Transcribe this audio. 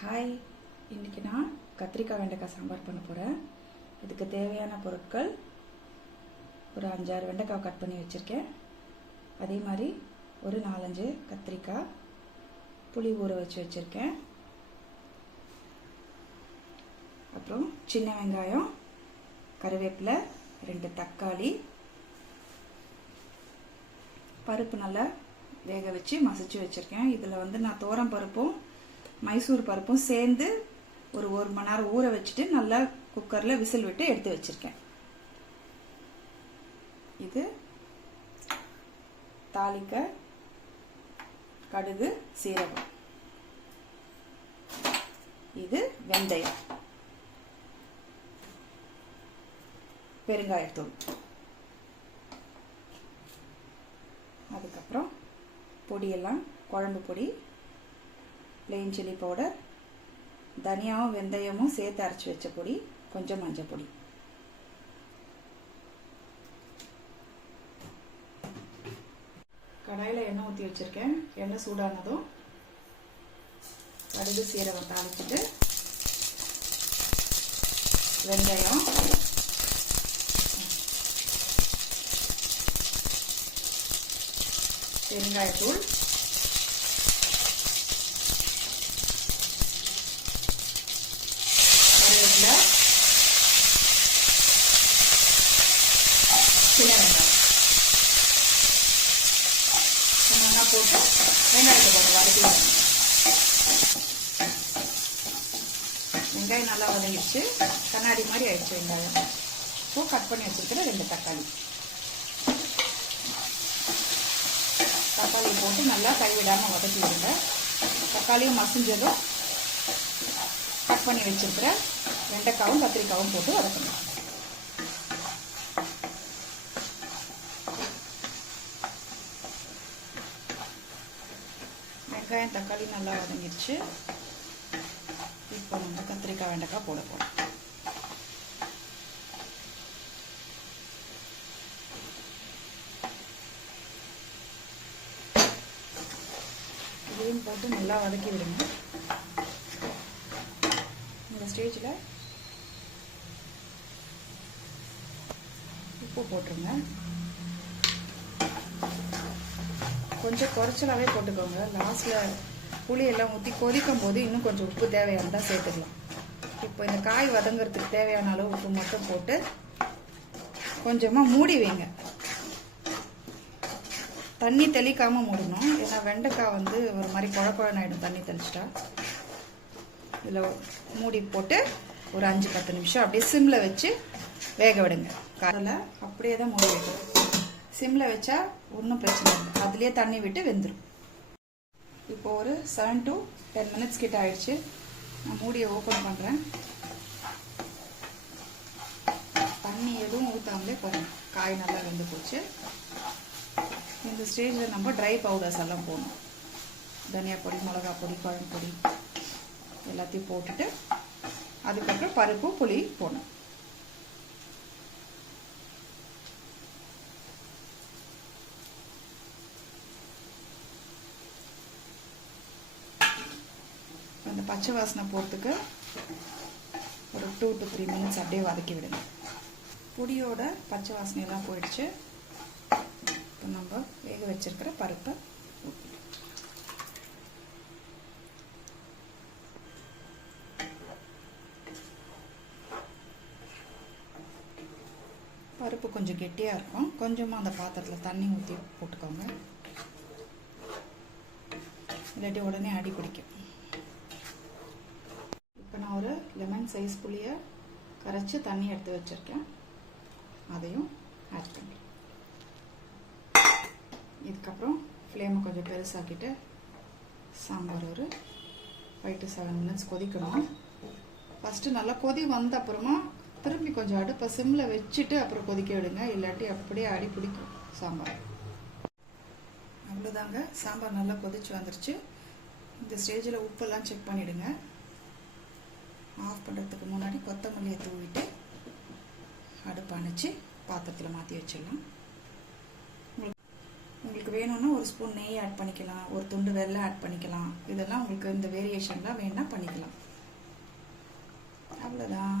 Hi, இன்றைக்கி நான் கத்திரிக்காய் வெண்டைக்காய் சாம்பார் பண்ண போகிறேன். இதுக்கு தேவையான பொருட்கள் ஒரு 5-6 வெண்டைக்காய் கட் பண்ணி வச்சுருக்கேன். அதே மாதிரி ஒரு 4-5 கத்திரிக்காய் புளி ஊற வச்சு வச்சுருக்கேன். அப்புறம் சின்ன வெங்காயம், கருவேப்பிலை, 2 தக்காளி, பருப்பு நல்லா வேக வச்சு மசிச்சு வச்சுருக்கேன். இதில் நான் துவரம் பருப்பும் மைசூர் பருப்பும் சேர்ந்து ஒரு 1 மணி நேரம் ஊற வச்சுட்டு நல்லா குக்கரில் விசில் விட்டு எடுத்து வச்சுருக்கேன். இது தாளிக்க கடுகு, சீரகம், இது வெந்தயம், பெருங்காயத்தூள், அதுக்கப்புறம் பொடியெல்லாம் குழம்பு பொடி, பிளெயின் சில்லி பவுடர், தனியாவும் வெந்தயமும் சேர்த்து அரைச்சி வச்ச பொடி, கொஞ்சம் மஞ்சள் பொடி. கடாயில் எண்ணெய் ஊற்றி வச்சிருக்கேன். எண்ணெய் சூடானதும் கடுகு சீரகம் தாளிச்சிட்டு வெந்தயம், பெருங்காயத்தூள், கருவேப்பிலை, சின்ன வெங்காயம் ஒன்றா போட்டு வெங்காயத்தை போட்டு வதக்கிடுவோம். வெங்காயம் நல்லா வதங்கிடுச்சு, கண்ணாடி மாதிரி ஆயிடுச்சு வெங்காயம். இப்போ கட் பண்ணி வச்சிருக்கிற 2 தக்காளி போட்டு நல்லா கைவிடாமல் வதக்கி விடுங்க. தக்காளியும் மசிஞ்சதும் கட் பண்ணி வச்சிருக்கிற வெண்டைக்காவும் கத்திரிக்காவும் போட்டு வதக்கணும். வெங்காயம் தக்காளி நல்லா வதங்கிடுச்சு. இப்போ நம்ம கத்திரிக்காய் வெண்டைக்காய் போட போகிறோம். இதையும் போட்டு நல்லா வதக்கி விடுங்க. இந்த ஸ்டேஜில் உப்பு போட்டுருங்க. கொஞ்சம் குறைச்சலாகவே போட்டுக்கோங்க. லாஸ்ட்டில் புளியெல்லாம் ஊற்றி கொதிக்கும் போது இன்னும் கொஞ்சம் உப்பு தேவையானதாக சேர்த்துக்கலாம். இப்போ இந்த காய் வதங்கிறதுக்கு தேவையான அளவு உப்பு மட்டும் போட்டு கொஞ்சமாக மூடி வைங்க. தண்ணி தெளிக்காமல் மூடணும். ஏன்னா வெண்டைக்காய் ஒரு மாதிரி குழக்குழன்னு ஆகிடும் தண்ணி தெளிச்சிட்டா. இதில் மூடி போட்டு ஒரு 5-10 நிமிஷம் அப்படியே சிம்மில் வச்சு வேக விடுங்க. அதில் அப்படியே தான் மூடி வைக்கணும். சிம்மில் வச்சா ஒன்றும் பிரச்சனை இல்லை, அதுலேயே தண்ணி விட்டு வெந்துடும். இப்போ ஒரு 7 to 10 minutes கிட்ட ஆயிடுச்சு. நான் மூடியை ஓப்பன் பண்ணுறேன். தண்ணி எதுவும் ஊற்றாமலே பாருங்கள், காய் நல்லா வெந்து போச்சு. இந்த ஸ்டேஜில் நம்ம ட்ரை பவுடர்ஸ் எல்லாம் போடணும். தனியா பொடி, மிளகா பொடி, குழம்பு பொடி எல்லாத்தையும் போட்டுட்டு அதுக்கப்புறம் பருப்பு, புளி போடணும். அந்த பச்சை வாசனை போகிறதுக்கு ஒரு 2 to 3 minutes அப்படியே வதக்கி விடுங்க. பொடியோட பச்சை வாசனையெல்லாம் போயிடுச்சு. இப்போ நம்ம வேக வச்சிருக்கிற பருப்பை ஊற்றிட்டு பருப்பு கொஞ்சம் கெட்டியாக இருக்கும். கொஞ்சமாக அந்த பாத்திரத்தில் தண்ணி ஊற்றி போட்டுக்கோங்க, இல்லாட்டி உடனே அடி பிடிக்கும். இப்போ நான் ஒரு லெமன் சைஸ் புளியை கரைச்சி தண்ணி எடுத்து வச்சுருக்கேன். அதையும் ஆட் பண்ணுறேன். இதுக்கப்புறம் ஃப்ளேமை கொஞ்சம் பெருசாக்கிட்டு சாம்பார் ஒரு 5 to 7 minutes கொதிக்கணும். ஃபஸ்ட்டு நல்லா கொதி வந்த அப்புறமா திரும்பி கொஞ்சம் அடுப்பை சிம்மில் வச்சுட்டு அப்புறம் கொதிக்க விடுங்க, இல்லாட்டி அப்படியே அடி பிடிக்கும் சாம்பார். அவ்வளோதாங்க, சாம்பார் நல்லா கொதிச்சு வந்துருச்சு. இந்த ஸ்டேஜில் உப்பெல்லாம் செக் பண்ணிவிடுங்க. ஆஃப் பண்ணுறதுக்கு முன்னாடி கொத்தமல்லியை தூவிட்டு அடுப்பு அணைச்சி பாத்திரத்தில் மாற்றி வச்சிடலாம். உங்களுக்கு வேணும்னா ஒரு ஸ்பூன் நெய் ஆட் பண்ணிக்கலாம், ஒரு துண்டு வெல்லம் ஆட் பண்ணிக்கலாம். இதெல்லாம் உங்களுக்கு இந்த வேரியேஷன்லாம் வேணா பண்ணிக்கலாம். அவ்வளோதான்.